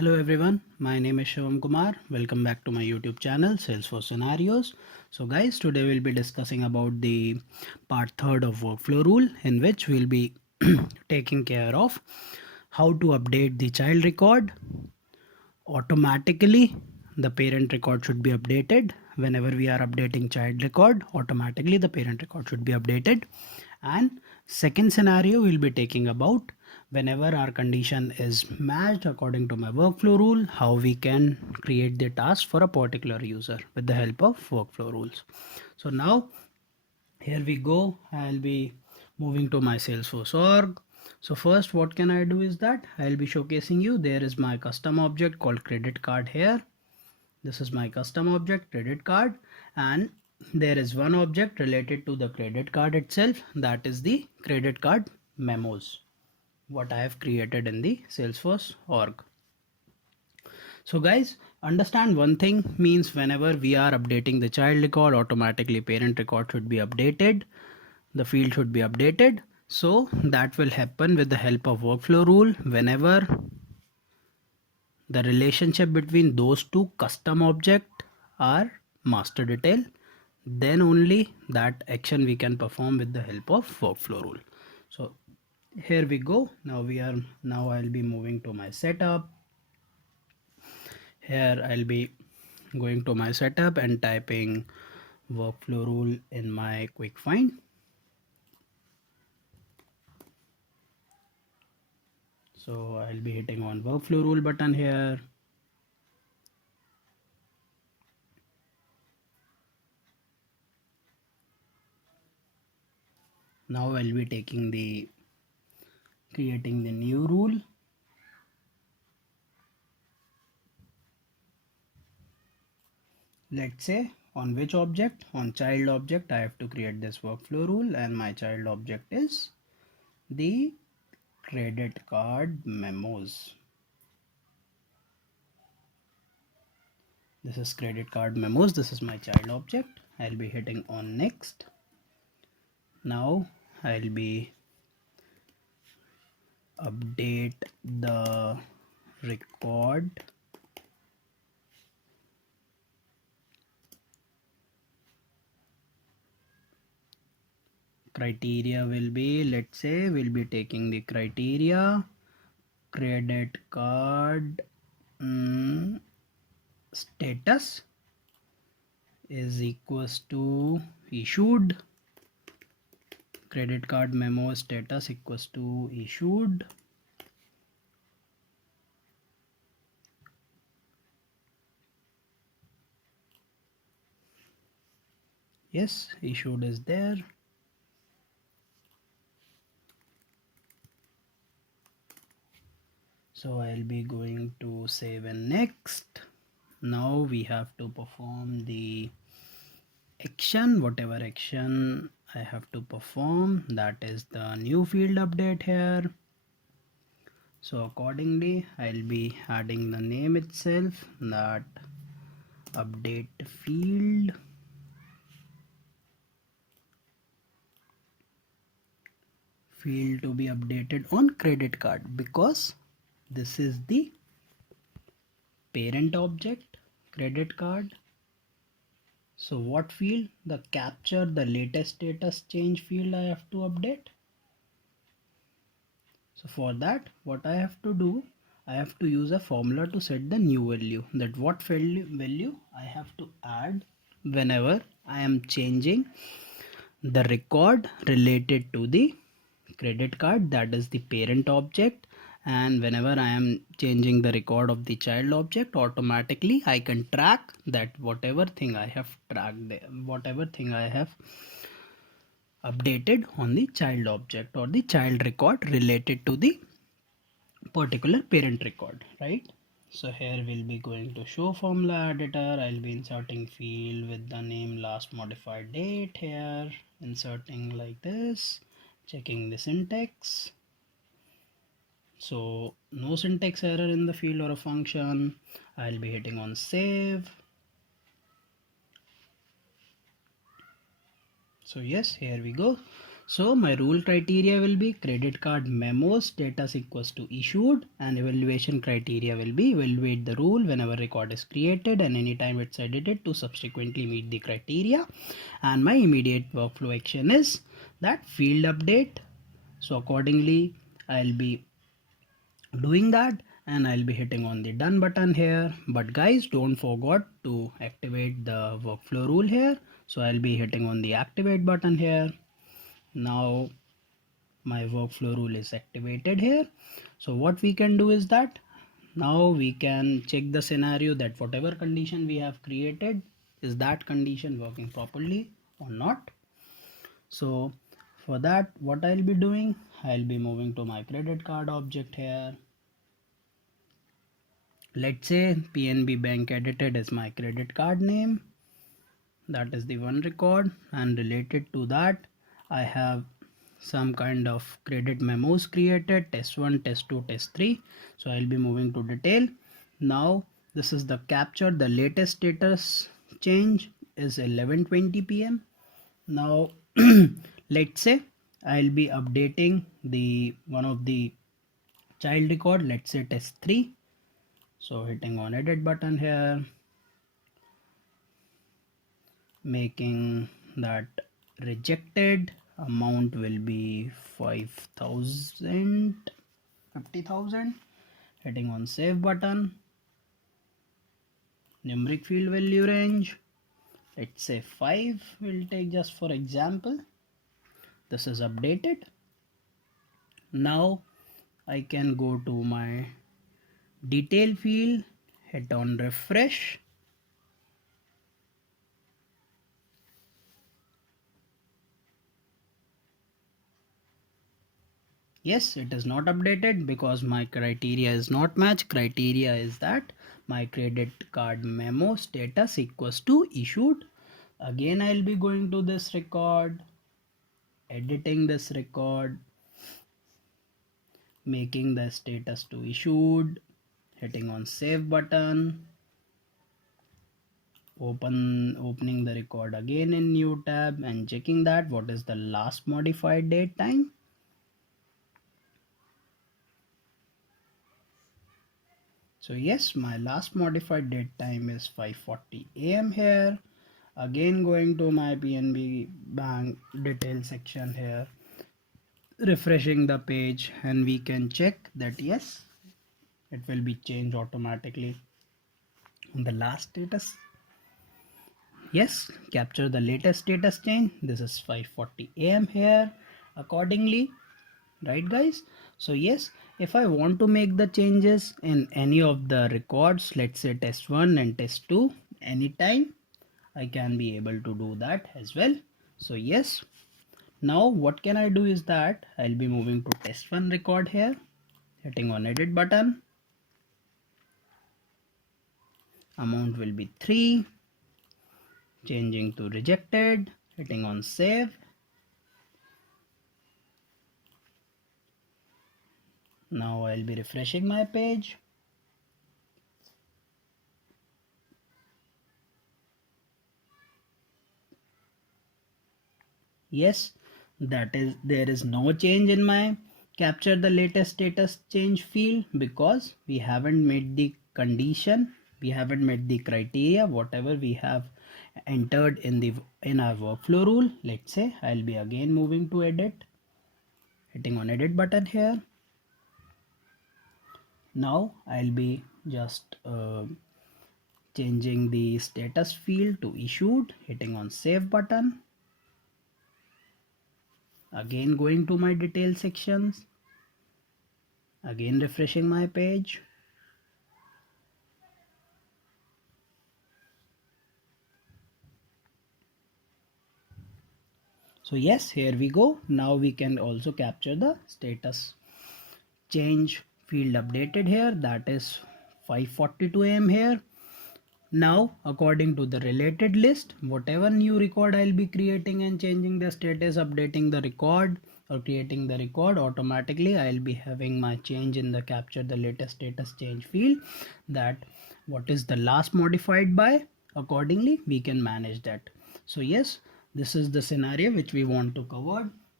Hello everyone, my name is Shivam Kumar. Welcome back to my YouTube channel Salesforce Scenarios. So guys, today we'll be discussing about the part third of workflow rule, in which we'll be taking care of how to update the child record automatically. The parent record should be updated whenever we are updating child record. Automatically the parent record should be updated. And second scenario we'll be taking about whenever our condition is matched according to my workflow rule, how we can create the task for a particular user with the help of workflow rules. So now here we go. I'll be moving to my Salesforce org. So first what can I do is that I'll be showcasing you, there is my custom object called credit card here. This is my custom object credit card, and there is one object related to the credit card itself, that is the credit card memos, what I have created in the Salesforce org. So guys, understand one thing, means whenever we are updating the child record, automatically parent record should be updated. The field should be updated. So that will happen with the help of workflow rule. Whenever the relationship between those two custom object are master detail, then only that action we can perform with the help of workflow rule. So here we go. Now I'll be moving to my setup. Here I'll be going to my setup and typing workflow rule in my quick find. So I'll be hitting on workflow rule button here. Now I'll be creating the new rule. Let's say on which object? On child object I have to create this workflow rule, and my child object is the credit card memos. This is credit card memos. This is my child object. I'll be hitting on next. Now I'll be update the record criteria will be, let's say we'll be taking the criteria credit card status is equals to issued, credit card memo status equals to issued. Yes, issued is there. So I'll be going to save and next. Now we have to perform the action, whatever action I have to perform, that is the new field update here. So accordingly I'll be adding the name itself, that update field to be updated on credit card, because this is the parent object credit card. So what field? The capture the latest status change field I have to update. So for that what I have to do, I have to use a formula to set the new value, that what value I have to add whenever I am changing the record related to the credit card, that is the parent object, and whenever I am changing the record of the child object, automatically I can track that whatever thing I have tracked there, whatever thing I have updated on the child object or the child record related to the particular parent record, right? So here we'll be going to show formula editor. I'll be inserting field with the name last modified date here, inserting like this, checking the syntax. So no syntax error in the field or a function. I'll be hitting on save. So yes, here we go. So my rule criteria will be credit card memo status equals to issued, and evaluation criteria will be evaluate the rule whenever record is created and anytime it's edited to subsequently meet the criteria. And my immediate workflow action is that field update. So accordingly, I'll be doing that and I'll be hitting on the done button here. But guys, don't forget to activate the workflow rule here. So I'll be hitting on the activate button here. Now my workflow rule is activated here. So what we can do is that now we can check the scenario that whatever condition we have created, is that condition working properly or not. So for that, what I'll be doing, I'll be moving to my credit card object here. Let's say PNB Bank edited is my credit card name. That is the one record, and related to that I have some kind of credit memos created, test 1, test 2, test 3. So I'll be moving to detail. Now this is the capture. The latest status change is 11:20 p.m. Now let's say I'll be updating the one of the child record, let's say test 3. So hitting on edit button here, making that rejected amount will be 5,000, 50,000. Hitting on save button, numeric field value range, let's say 5 will take just for example. This is updated. Now I can go to my detail field, hit on refresh. Yes, it is not updated because my criteria is not matched. Criteria is that my credit card memo status equals to issued. Again, I'll be going to this record, editing this record, making the status to issued, hitting on save button, opening the record again in new tab and checking that what is the last modified date time. So yes, my last modified date time is 5:40 a.m. here. Again going to my PNB bank detail section here, refreshing the page, and we can check that yes, it will be changed automatically in the last status. Yes, capture the latest status change. This is 5:40 a.m. here accordingly, right guys? So yes, if I want to make the changes in any of the records, let's say test 1 and test 2, anytime I can be able to do that as well. So yes, now what can I do is that I'll be moving to test 1 record here, hitting on edit button, amount will be 3, changing to rejected, hitting on save. Now I'll be refreshing my page. Yes, that is, there is no change in my capture the latest status change field because we haven't met the condition, we haven't met the criteria whatever we have entered in our workflow rule. Let's say I'll be again moving to edit, hitting on edit button here. Now I'll be just changing the status field to issued, hitting on save button. Again going to my detail sections, again refreshing my page. So yes, here we go. Now we can also capture the status change field updated here, that is 5:42 a.m. here. Now according to the related list, whatever new record I'll be creating and changing the status, updating the record or creating the record, automatically I'll be having my change in the capture the latest status change field, that what is the last modified by, accordingly we can manage that. So yes, this is the scenario which we want to cover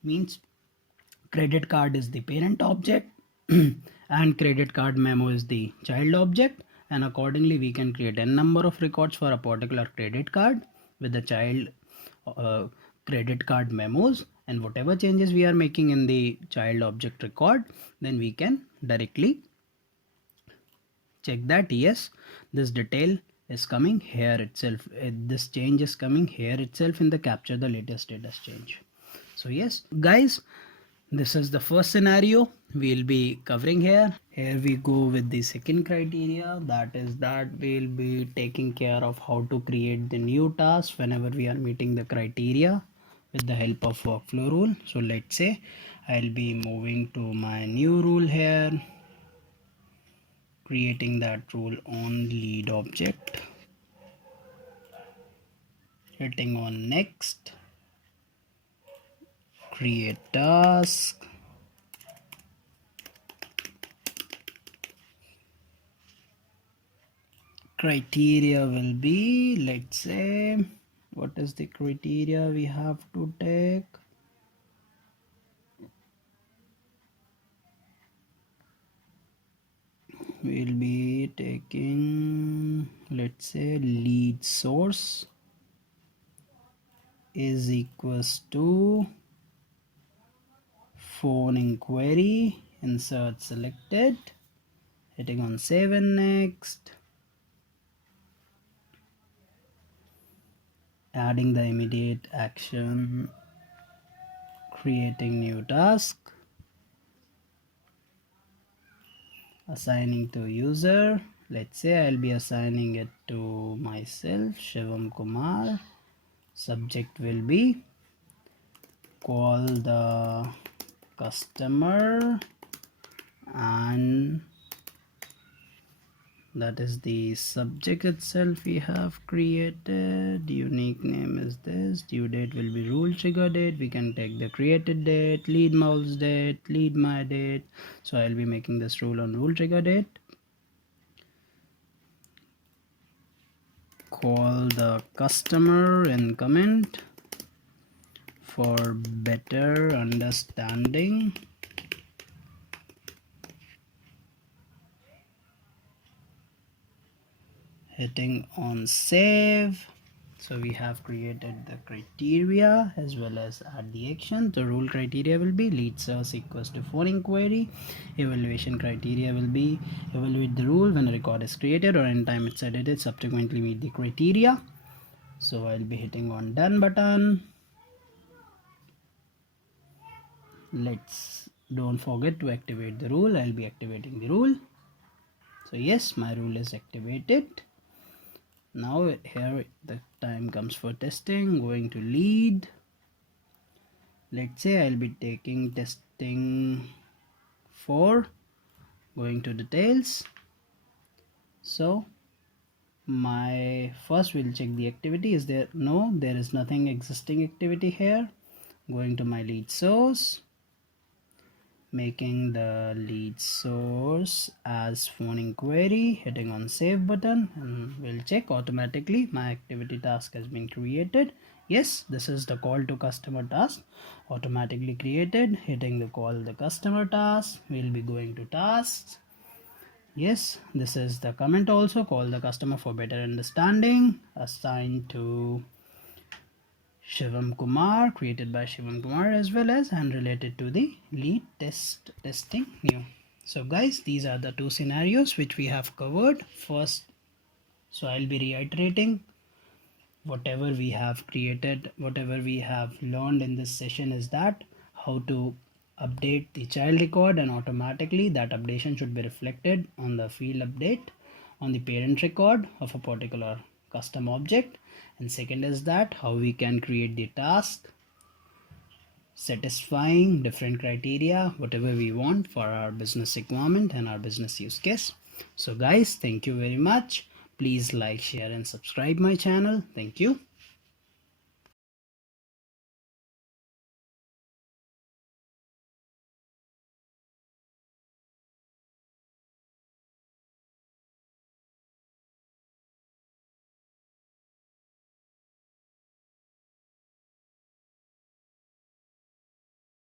means credit card is the parent object and credit card memo is the child object, and accordingly we can create n number of records for a particular credit card with the child uh, credit card memos, and whatever changes we are making in the child object record, then we can directly check that yes, this detail is coming here itself, this change is coming here itself in the capture the latest status change. So yes guys, this is the first scenario we'll be covering here. Here we go with the second criteria, that is that we'll be taking care of how to create the new task whenever we are meeting the criteria with the help of workflow rule. So let's say I'll be moving to my new rule here, creating that rule on lead object, hitting on next, create task. Criteria will be, let's say, what is the criteria we have to take? We'll be taking, let's say, lead source is equals to phone inquiry, insert selected, hitting on save and next, adding the immediate action, creating new task, assigning to user. Let's say I'll be assigning it to myself, Shivam Kumar. Subject will be call the customer, and that is the subject itself we have created. Unique name is this, due date will be rule trigger date, we can take the created date, lead mouse date, lead my date. So I'll be making this rule on rule trigger date, call the customer and comment for better understanding, hitting on save. So we have created the criteria as well as add the action. The rule criteria will be lead source equals to phone inquiry. Evaluation criteria will be evaluate the rule when a record is created or anytime it's edited subsequently meet the criteria. So I'll be hitting on done button. Let's don't forget to activate the rule. I'll be activating the rule. So yes, my rule is activated. Now here the time comes for testing. Going to lead, let's say I'll be taking testing 4, going to details. So my first will check the activity, is there, no, there is nothing existing activity here. Going to my lead source, making the lead source as phone inquiry, hitting on save button, and we'll check automatically my activity task has been created. Yes, this is the call to customer task automatically created. Hitting the call the customer task, we'll be going to tasks. Yes, this is the comment also, call the customer for better understanding, assigned to Shivam Kumar, created by Shivam Kumar as well as, and related to the lead testing new. So guys, these are the two scenarios which we have covered first. So I'll be reiterating whatever we have created, whatever we have learned in this session is that how to update the child record, and automatically that updation should be reflected on the field update on the parent record of a particular custom object. And second is that how we can create the task satisfying different criteria whatever we want for our business requirement and our business use case. So guys, thank you very much. Please like, share and subscribe my channel. Thank you.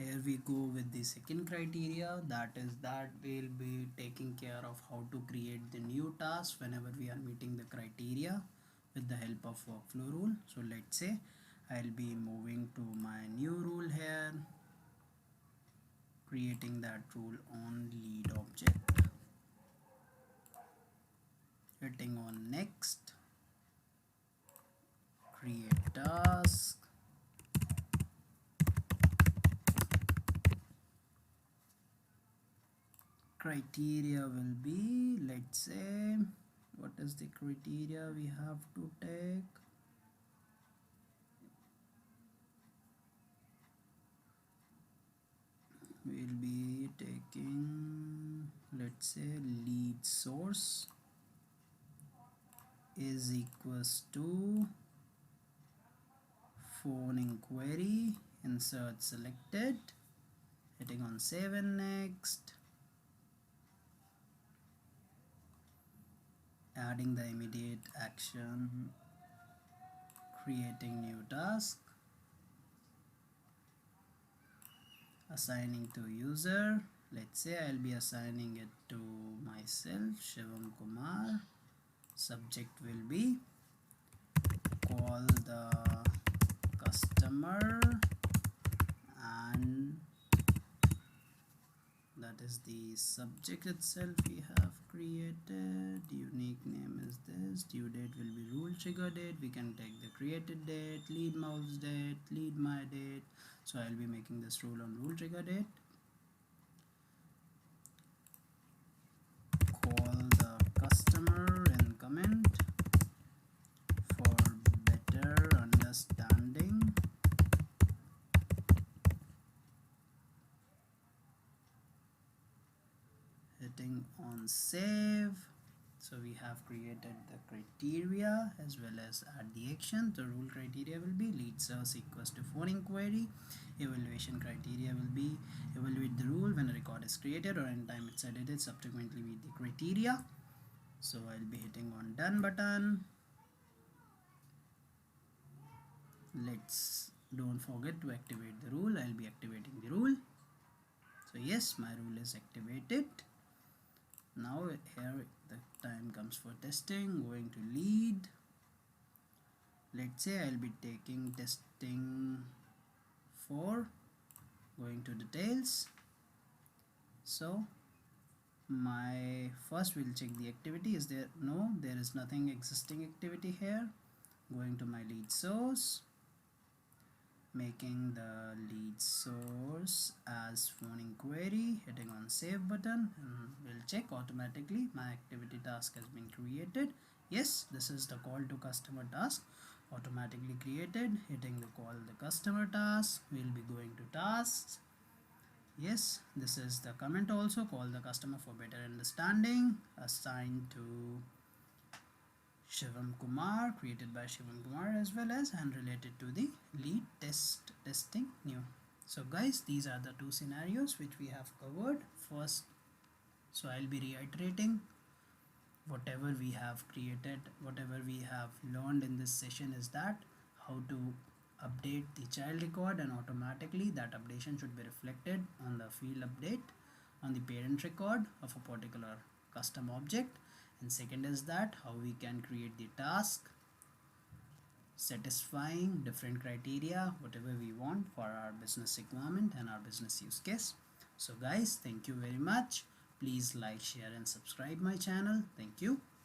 Here we go with the second criteria, that is that we'll be taking care of how to create the new task whenever we are meeting the criteria with the help of workflow rule. So let's say I'll be moving to my new rule here, creating that rule on lead object, hitting on next, create task. Criteria will be, let's say, what is the criteria we have to take? We'll be taking, let's say, lead source is equals to phone inquiry, insert selected, hitting on save and next, adding the immediate action, creating new task, assigning to user. Let's say I'll be assigning it to myself, Shivam Kumar. Subject will be call the customer, and that is the subject itself we have created. Unique name is this. Due date will be rule trigger date. We can take the created date, lead mouse date, lead my date. So I'll be making this rule on rule trigger date. Call the customer in comment for better understanding. Hitting on save. So we have created the criteria as well as add the action. The rule criteria will be lead source equals to phone inquiry. Evaluation criteria will be evaluate the rule when a record is created or anytime it's edited, subsequently meet the criteria. So I'll be hitting on done button. Let's don't forget to activate the rule. I'll be activating the rule. So yes, my rule is activated. Now here the time comes for testing. Going to lead. Let's say I'll be taking testing 4, going to details. So my first we'll check the activity. Is there? No, there is nothing existing activity here. Going to my lead source, making the lead source as phone inquiry, hitting on save button, and we'll check automatically my activity task has been created. Yes, this is the call to customer task automatically created. Hitting the call the customer task, we'll be going to tasks. Yes, this is the comment also, call the customer for better understanding, assigned to Shivam Kumar, created by Shivam Kumar as well as, and related to the lead testing new. So guys, these are the two scenarios which we have covered first. So I'll be reiterating whatever we have created, whatever we have learned in this session is that how to update the child record, and automatically that updation should be reflected on the field update on the parent record of a particular custom object. And second is that how we can create the task satisfying different criteria whatever we want for our business requirement and our business use case. So guys, thank you very much. Please like, share and subscribe my channel. Thank you.